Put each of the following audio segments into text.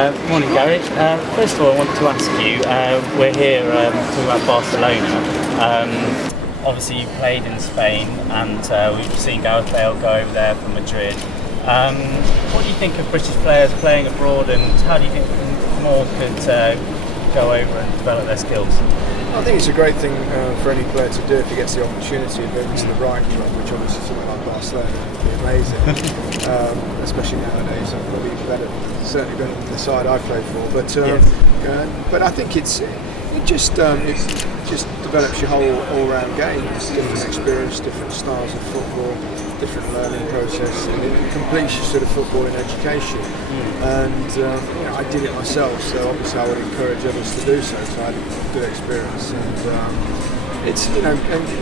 Morning, Gary. First of all, I want to ask you, we're here talking about Barcelona. Obviously, you played in Spain, and we've seen Gareth Bale go over there from Madrid. What do you think of British players playing abroad, and how do you think more could go over and develop their skills? I think it's a great thing for any player to do if he gets the opportunity of moving to the right club, which obviously something like Barcelona would be amazing, especially nowadays. Probably certainly better than the side I played for. But I think it just develops your whole all-round game. It's different experience, different styles of football, different learning process, and it completes your sort of footballing education. And I did it myself, so obviously I would encourage others to do so. So I had a good experience, and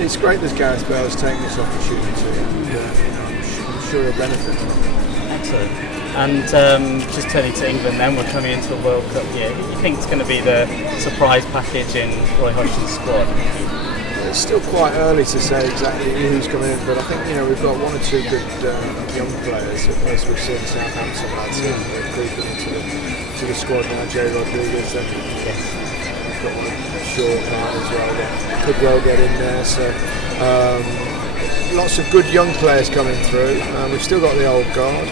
it's great that Gareth Bale has taken this opportunity, and I'm sure he'll benefit from it. Excellent. And just turning to England, then we're coming into a World Cup year. Who do you think it's going to be the surprise package in Roy Hodgson's squad? It's still quite early to say exactly who's coming in, but I think we've got one or two good young players, as we've seen Southampton lads creeping into the squad now. Jay Rodriguez, and we've got one short man as well that could well get in there. So lots of good young players coming through. We've still got the old guard.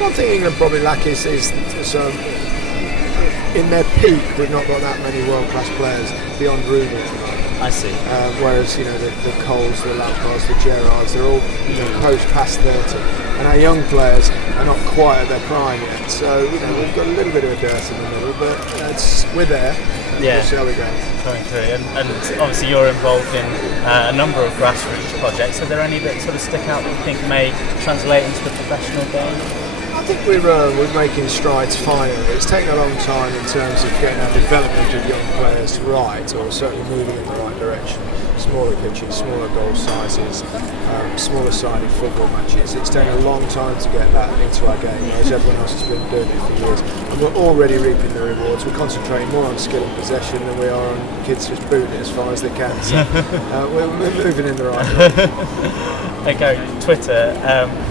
One thing England probably lack is in their peak, we've not got that many world-class players beyond Rooney. I see. Whereas the Coles, the Lampards, the Gerrards, they're all past 30, and our young players are not quite at their prime yet. So we've got a little bit of a dearth in the middle, but we're there. Yeah. We'll see how we go. Coming through, and obviously you're involved in a number of grassroots projects. Are there any that sort of stick out that you think may translate into the professional game? I think we're making strides finally. It's taken a long time in terms of getting our development of young players right, or certainly moving in the right direction. Smaller pitches, smaller goal sizes, smaller sided football matches. It's taken a long time to get that into our game, whereas everyone else has been doing it for years. And we're already reaping the rewards. We're concentrating more on skill and possession than we are on kids just booting it as far as they can. So we're moving in the right direction. Okay, Twitter.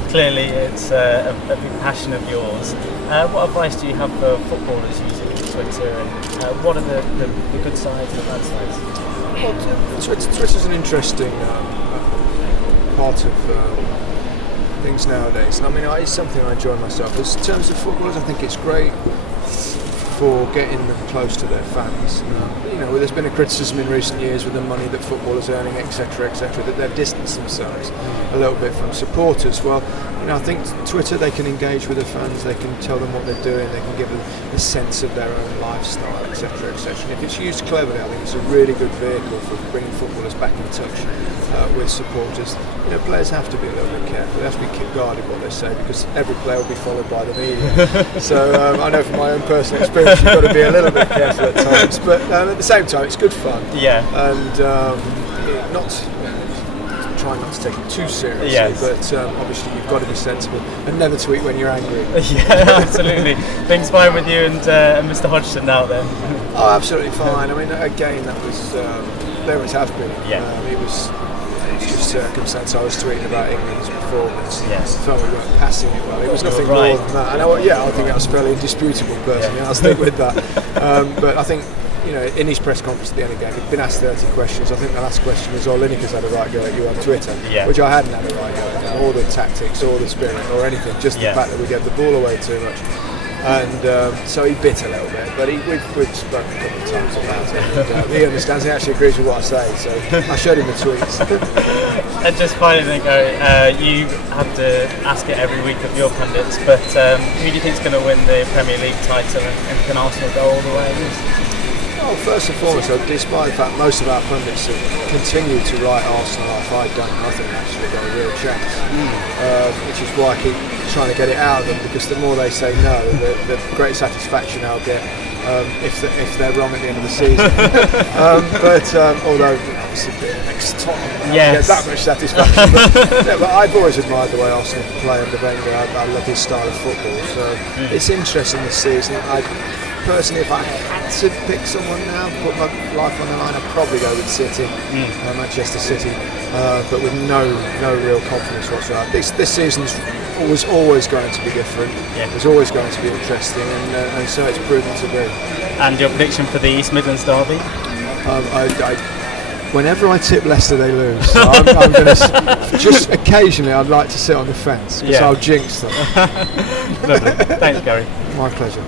Clearly, it's a big passion of yours. What advice do you have for footballers using Twitter, and what are the good sides and the bad sides? Well, Twitter's an interesting part of things nowadays. And I mean, it's something I enjoy myself. In terms of footballers, I think it's great for getting them close to their fans. There's been a criticism in recent years with the money that footballers are earning, etc., that they've distanced themselves a little bit from supporters. Well, I think Twitter, they can engage with the fans, they can tell them what they're doing, they can give them a sense of their own lifestyle, etc., And if it's used cleverly, I think it's a really good vehicle for bringing footballers back in touch with supporters. Players have to be a little bit careful. They have to be guarded what they say, because every player will be followed by the media. So I know from my own personal experience, you've got to be a little bit careful at times. But at the same time, it's good fun. Yeah. And try not to take it too seriously. Yes. But obviously, you've got to be sensible and never tweet when you're angry. Yeah, absolutely. Things fine with you and Mr. Hodgson now then? Oh, absolutely fine. I mean, again, that was there always have been. Yeah. It was just circumstance. I was tweeting about England's performance. Yes. I felt we weren't passing it well. It was nothing more than that. And I think that was fairly indisputable personally. Yeah. I'll stick with that. But I think, in his press conference at the end of the game, he'd been asked 30 questions. I think the last question was, Lineker's had a right go at you on Twitter, which I hadn't had a right go at, or the tactics, or the spirit, or anything, just the fact that we gave the ball away too much. And so he bit a little bit, but we've spoken a couple of times about it. And, he understands, he actually agrees with what I say, so I showed him the tweets. And just finally, you have to ask it every week of your pundits, but who do you think is going to win the Premier League title, and can Arsenal go all the way? Well, first and foremost, despite the fact most of our pundits have continued to write Arsenal off, I don't. I think they've actually got a real chance, which is why I keep trying to get it out of them, because the more they say no, the great satisfaction I'll get if they're wrong at the end of the season. Although obviously being next to Tottenham, get that much satisfaction. But I've always admired the way Arsenal play under Wenger. I love his style of football. So it's interesting this season. Personally, if I had to pick someone now, put my life on the line, I'd probably go with City, Manchester City, but with no real confidence whatsoever. This season's was always going to be different. Yeah. It was always going to be interesting, and so it's proven to be. And your prediction for the East Midlands derby? Whenever I tip Leicester, they lose. So I'm going to just occasionally. I'd like to sit on the fence because I'll jinx them. Lovely. Thanks, Gary. My pleasure.